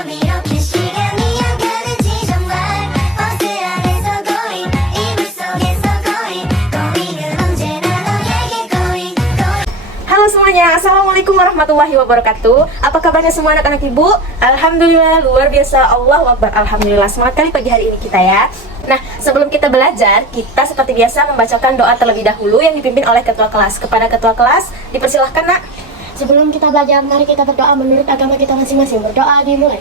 밤이렇게 시간이 안 가는지 정말 버스 안에서 going 이불 속에서 going going 은 언제나 너에게 going going. Halo semuanya, Assalamualaikum warahmatullahi wabarakatuh. Apa kabarnya semua anak-anak ibu? Alhamdulillah, luar biasa, Allahu Akbar. Alhamdulillah, semangat kali pagi hari ini kita ya. Nah, sebelum kita belajar, kita seperti biasa membacakan doa terlebih dahulu yang dipimpin oleh ketua kelas. Kepada ketua kelas, dipersilahkan nak. Sebelum kita belajar, mari kita berdoa menurut agama kita masing-masing. Berdoa dimulai.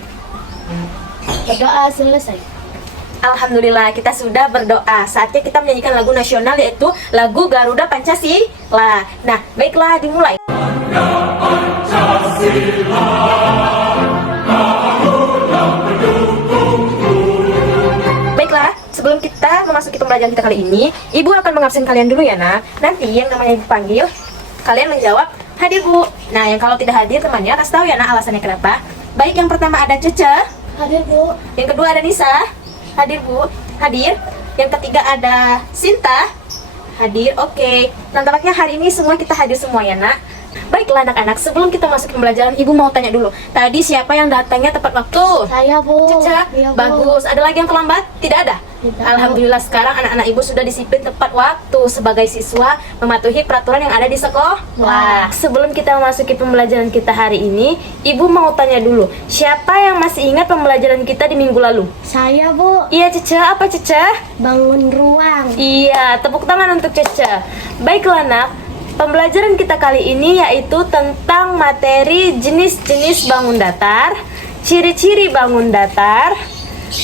Berdoa selesai. Alhamdulillah, kita sudah berdoa. Saatnya kita menyanyikan lagu nasional, yaitu lagu Garuda Pancasila. Nah, baiklah, dimulai. Baiklah, sebelum kita memasuki pembelajaran kita kali ini, Ibu akan mengabsen kalian dulu ya, nak. Nanti yang namanya dipanggil, kalian menjawab, hadir Bu. Nah, yang kalau tidak hadir temannya kasih tahu ya, nak, alasannya kenapa. Baik, yang pertama ada Cece. Hadir, Bu. Yang kedua ada Nisa. Hadir Bu. Hadir. Yang ketiga ada Sinta. Hadir. Oke. Nah, tampaknya hari ini semua kita hadir semua ya, nak. Baiklah anak-anak, sebelum kita masuk ke pembelajaran, Ibu mau tanya dulu. Tadi siapa yang datangnya tepat waktu? Saya, Bu. Cece, Iya, Bu. bagus. Ada lagi yang terlambat? Tidak ada? Tidak, Bu. Alhamdulillah, sekarang anak-anak Ibu sudah disiplin tepat waktu sebagai siswa mematuhi peraturan yang ada di sekolah. Wah. Sebelum kita memasuki pembelajaran kita hari ini, Ibu mau tanya dulu, siapa yang masih ingat pembelajaran kita di minggu lalu? Saya, Bu. Iya, Cece. Apa, Cece? Bangun ruang. Iya, tepuk tangan untuk Cece. Baiklah, nak. Pembelajaran kita kali ini yaitu tentang materi jenis-jenis bangun datar, ciri-ciri bangun datar,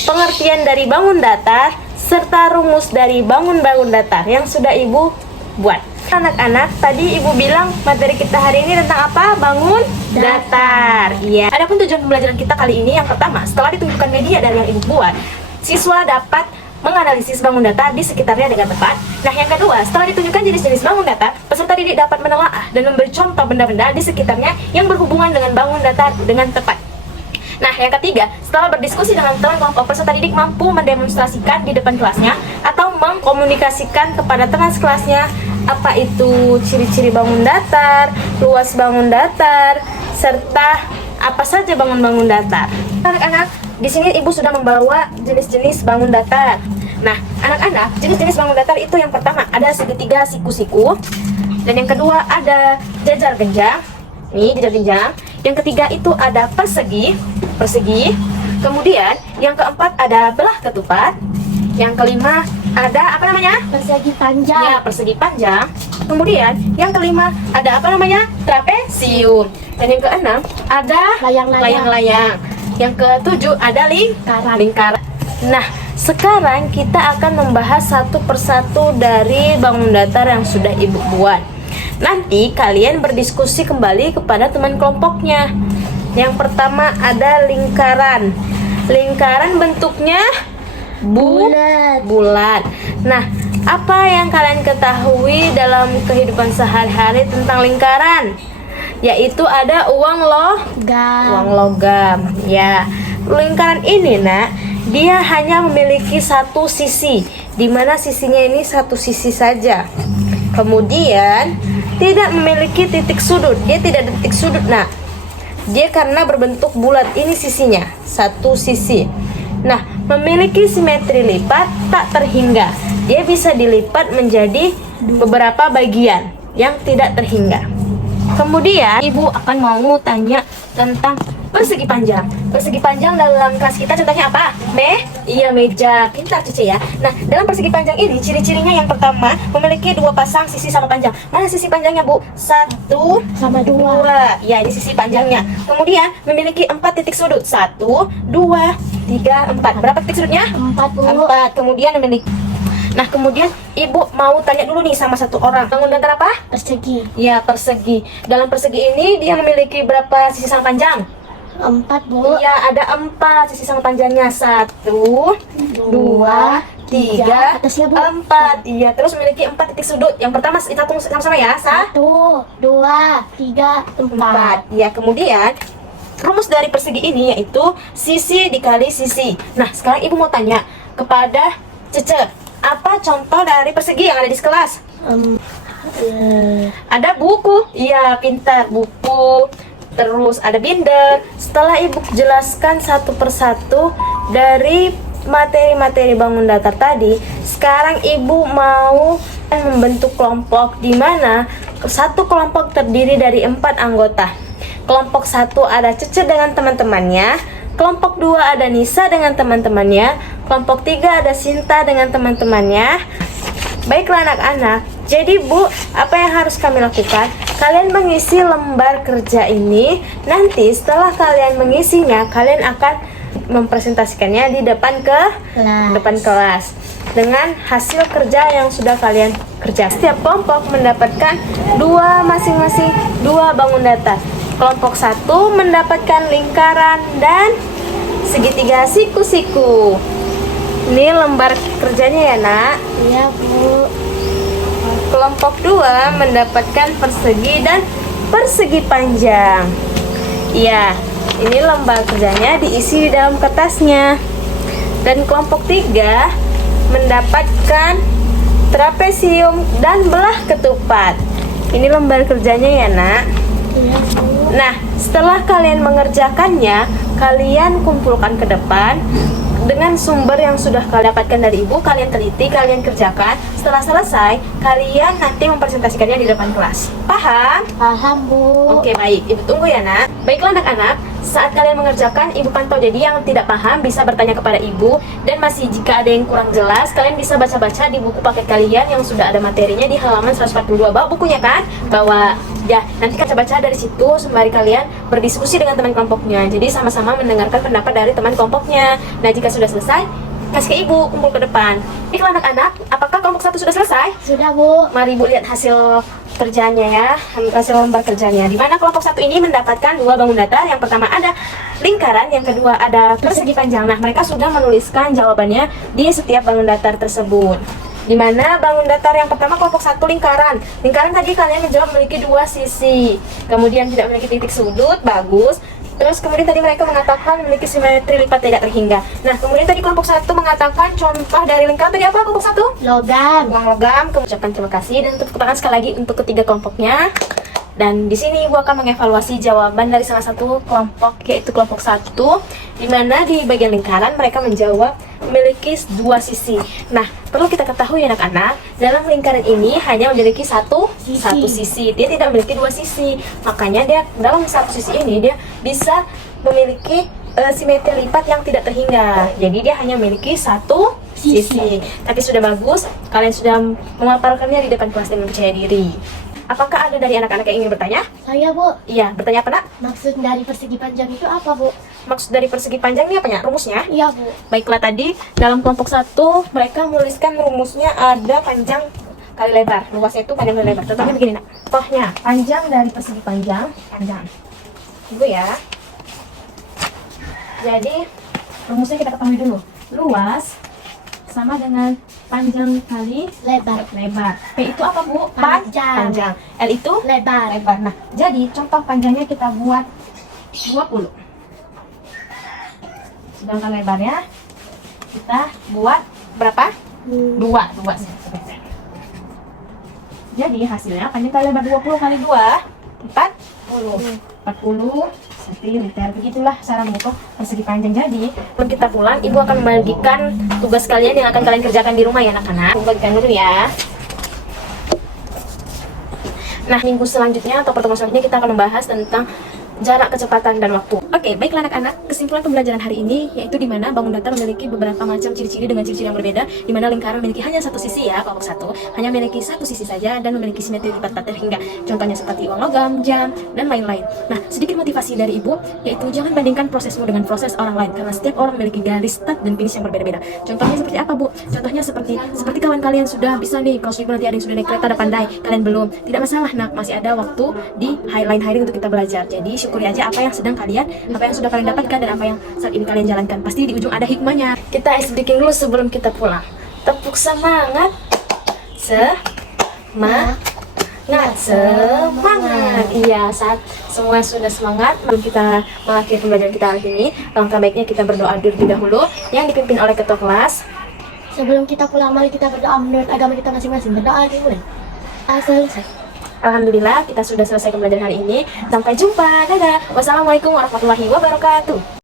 pengertian dari bangun datar, serta rumus dari bangun-bangun datar yang sudah Ibu buat. Anak-anak, tadi Ibu bilang materi kita hari ini tentang apa? Bangun datar. Iya. Adapun tujuan pembelajaran kita kali ini yang pertama, setelah ditunjukkan media dari yang Ibu buat, siswa dapat menganalisis bangun datar di sekitarnya dengan tepat. Nah, yang kedua, setelah ditunjukkan jenis-jenis bangun datar, peserta didik dapat menelaah dan memberi contoh benda-benda di sekitarnya yang berhubungan dengan bangun datar dengan tepat. Nah, yang ketiga, setelah berdiskusi dengan teman kelompok, peserta didik mampu mendemonstrasikan di depan kelasnya atau mengkomunikasikan kepada teman sekelasnya apa itu ciri-ciri bangun datar, luas bangun datar, serta apa saja bangun-bangun datar. Anak-anak, di sini Ibu sudah membawa jenis-jenis bangun datar. Nah, anak-anak, jenis-jenis bangun datar itu yang pertama ada segitiga siku-siku, dan yang kedua ada jajar genjang. Nih, jajar genjang. Yang ketiga itu ada persegi. Kemudian yang keempat ada belah ketupat. Yang kelima ada apa namanya? Persegi panjang. Ya, persegi panjang. Kemudian yang kelima ada apa namanya? Trapesium. Dan yang keenam ada layang-layang. Yang ketujuh ada lingkaran. Nah, sekarang kita akan membahas satu persatu dari bangun datar yang sudah Ibu buat. Nanti kalian berdiskusi kembali kepada teman kelompoknya. Yang pertama ada lingkaran. Lingkaran bentuknya bulat. Nah, apa yang kalian ketahui dalam kehidupan sehari-hari tentang lingkaran? Yaitu ada uang logam. Ya, lingkaran ini, nak, dia hanya memiliki satu sisi, di mana sisinya ini satu sisi saja. Kemudian tidak memiliki titik sudut. Dia tidak ada titik sudut, nak. Dia karena berbentuk bulat, ini sisinya satu sisi. Nah, memiliki simetri lipat tak terhingga. Dia bisa dilipat menjadi beberapa bagian yang tidak terhingga. Kemudian Ibu akan mau tanya tentang persegi panjang. Persegi panjang dalam kelas kita contohnya apa? Iya, meja. Pintar Cece ya. Nah, dalam persegi panjang ini ciri-cirinya yang pertama memiliki dua pasang sisi sama panjang. Mana sisi panjangnya, Bu? 1 sama 2. Ya, ini sisi panjangnya. Kemudian memiliki 4 titik sudut. 1, 2, 3, 4. Berapa titik sudutnya? 4, Bu. 4. Kemudian memiliki. Nah, kemudian Ibu mau tanya dulu nih sama satu orang. Bangun datar apa? Persegi. Ya, persegi. Dalam persegi ini dia memiliki berapa sisi sama panjang? 4, Bu. Iya, ada 4 sisi sama panjangnya. 1, 2, 3, atasnya, Bu. 4. Iya, terus memiliki 4 titik sudut. Yang pertama hitung sama-sama ya. 1, 2, 3, 4. Ya, kemudian rumus dari persegi ini yaitu sisi dikali sisi. Nah, sekarang Ibu mau tanya kepada Cece. Apa contoh dari persegi yang ada di kelas? Eh, Ada buku. Iya, pintar. Buku. terus ada binder. Setelah ibu jelaskan satu persatu dari materi-materi bangun datar tadi, sekarang ibu mau membentuk kelompok di mana satu kelompok terdiri dari 4 anggota. Kelompok 1 ada Cece dengan teman-temannya, kelompok 2 ada Nisa dengan teman-temannya, kelompok 3 ada Sinta dengan teman-temannya. Baiklah anak-anak, jadi Bu, apa yang harus kami lakukan? Kalian mengisi lembar kerja ini. Nanti setelah kalian mengisinya, kalian akan mempresentasikannya di depan kelas dengan hasil kerja yang sudah kalian kerja. Setiap kelompok mendapatkan masing-masing dua bangun datar. Kelompok 1 mendapatkan lingkaran dan segitiga siku-siku. Ini lembar kerjanya ya nak. Iya Bu. Kelompok 2 mendapatkan persegi dan persegi panjang. Iya, ini lembar kerjanya diisi di dalam kertasnya. Dan kelompok 3 mendapatkan trapesium dan belah ketupat. Ini lembar kerjanya ya nak. Iya Bu. Nah, setelah kalian mengerjakannya, kalian kumpulkan ke depan dengan sumber yang sudah kalian dapatkan dari ibu. Kalian teliti, kalian kerjakan. Setelah selesai, kalian nanti mempresentasikannya di depan kelas. Paham? Paham Bu. Oke, baik. Ibu tunggu ya nak. Baiklah anak-anak, saat kalian mengerjakan, ibu pantau. Jadi yang tidak paham bisa bertanya kepada ibu. Dan masih jika ada yang kurang jelas, kalian bisa baca-baca di buku paket kalian yang sudah ada materinya di halaman 142. Bawa bukunya kan? Bawa. Ya, nanti baca-baca dari situ sembari kalian berdiskusi dengan teman kelompoknya. Jadi sama-sama mendengarkan pendapat dari teman kelompoknya. Nah, jika sudah selesai, kasih ke ibu, kumpul ke depan. Baiklah anak-anak, apakah kelompok 1 sudah selesai? Sudah Bu. Mari ibu lihat hasil kerjanya ya, hasil lembar kerjanya. Di mana kelompok 1 ini mendapatkan 2 bangun datar. Yang pertama ada lingkaran, yang kedua ada persegi panjang. Nah, mereka sudah menuliskan jawabannya di setiap bangun datar tersebut. Di mana bangun datar yang pertama kelompok 1 lingkaran. Lingkaran tadi kalian menjawab memiliki 2 sisi. Kemudian tidak memiliki titik sudut, bagus. Terus kemudian tadi mereka mengatakan memiliki simetri lipat tidak terhingga. Nah, kemudian tadi kelompok 1 mengatakan contoh dari lingkaran tadi apa kelompok 1? Logam. Logam. Mengucapkan terima kasih dan tepuk tangan sekali lagi untuk ketiga kelompoknya. Dan di sini ibu akan mengevaluasi jawaban dari salah satu kelompok, yaitu kelompok 1, di mana di bagian lingkaran mereka menjawab memiliki 2 sisi. Nah, perlu kita ketahui anak-anak, dalam lingkaran ini hanya memiliki satu sisi. Dia tidak memiliki 2 sisi. Makanya dia dalam satu sisi ini dia bisa memiliki simetri lipat yang tidak terhingga. Jadi dia hanya memiliki satu sisi. Tapi sudah bagus, kalian sudah memaparkannya di depan kelas dengan percaya diri. Apakah ada dari anak-anak yang ingin bertanya? Saya Bu. Iya, bertanya apa nak? Maksud dari persegi panjang itu apa Bu? Maksud dari persegi panjang ini apanya? Rumusnya? Iya Bu. Baiklah, tadi dalam kelompok 1 mereka menuliskan rumusnya ada panjang kali lebar. Luasnya itu panjang kali lebar. Contohnya begini nak. Contohnya, panjang dari persegi panjang. Tunggu ya. Jadi, rumusnya kita ketahui dulu. Luas sama dengan panjang kali Lebar. P itu apa Bu? Panjang. L itu Lebar. Nah, jadi contoh panjangnya kita buat 20. Sedangkan lebarnya kita buat berapa? 2 cm. Jadi hasilnya panjang kali lebar 20 kali 2 40 cm. Begitulah cara mengukur persegi panjang. Jadi sebelum kita pulang, ibu akan membagikan tugas kalian yang akan kalian kerjakan di rumah ya anak-anak. Ibu bagikan dulu ya. Nah, minggu selanjutnya atau pertemuan selanjutnya kita akan membahas tentang jarak, kecepatan, dan waktu. Oke, baiklah anak-anak, kesimpulan pembelajaran hari ini yaitu di mana bangun datar memiliki beberapa macam ciri-ciri dengan ciri-ciri yang berbeda, di mana lingkaran memiliki hanya satu sisi ya, kelompok 1 hanya memiliki satu sisi saja dan memiliki simetri lipat tak terhingga. Contohnya seperti uang logam, jam, dan lain-lain. Nah, sedikit motivasi dari ibu yaitu jangan bandingkan prosesmu dengan proses orang lain karena setiap orang memiliki garis start dan finish yang berbeda-beda. Contohnya seperti apa Bu? Contohnya seperti kawan kalian sudah bisa nih cross nanti ada yang sudah naik kereta, ada pandai, kalian belum. Tidak masalah nak, masih ada waktu di lain hari untuk kita belajar. Jadi syukuri aja apa yang sudah kalian dapatkan dan apa yang saat ini kalian jalankan. Pasti di ujung ada hikmahnya. Kita ice breaking dulu sebelum kita pulang. Tepuk semangat. Semangat. Iya, saat semua sudah semangat, sebelum kita mengakhiri pembelajaran kita hari ini, langkah baiknya kita berdoa terlebih dahulu yang dipimpin oleh ketua kelas. Sebelum kita pulang, mari kita berdoa menurut agama kita masing-masing. Berdoa dimulai. Selesai. Alhamdulillah kita sudah selesai pembelajaran hari ini. Sampai jumpa. Dadah. Wassalamualaikum warahmatullahi wabarakatuh.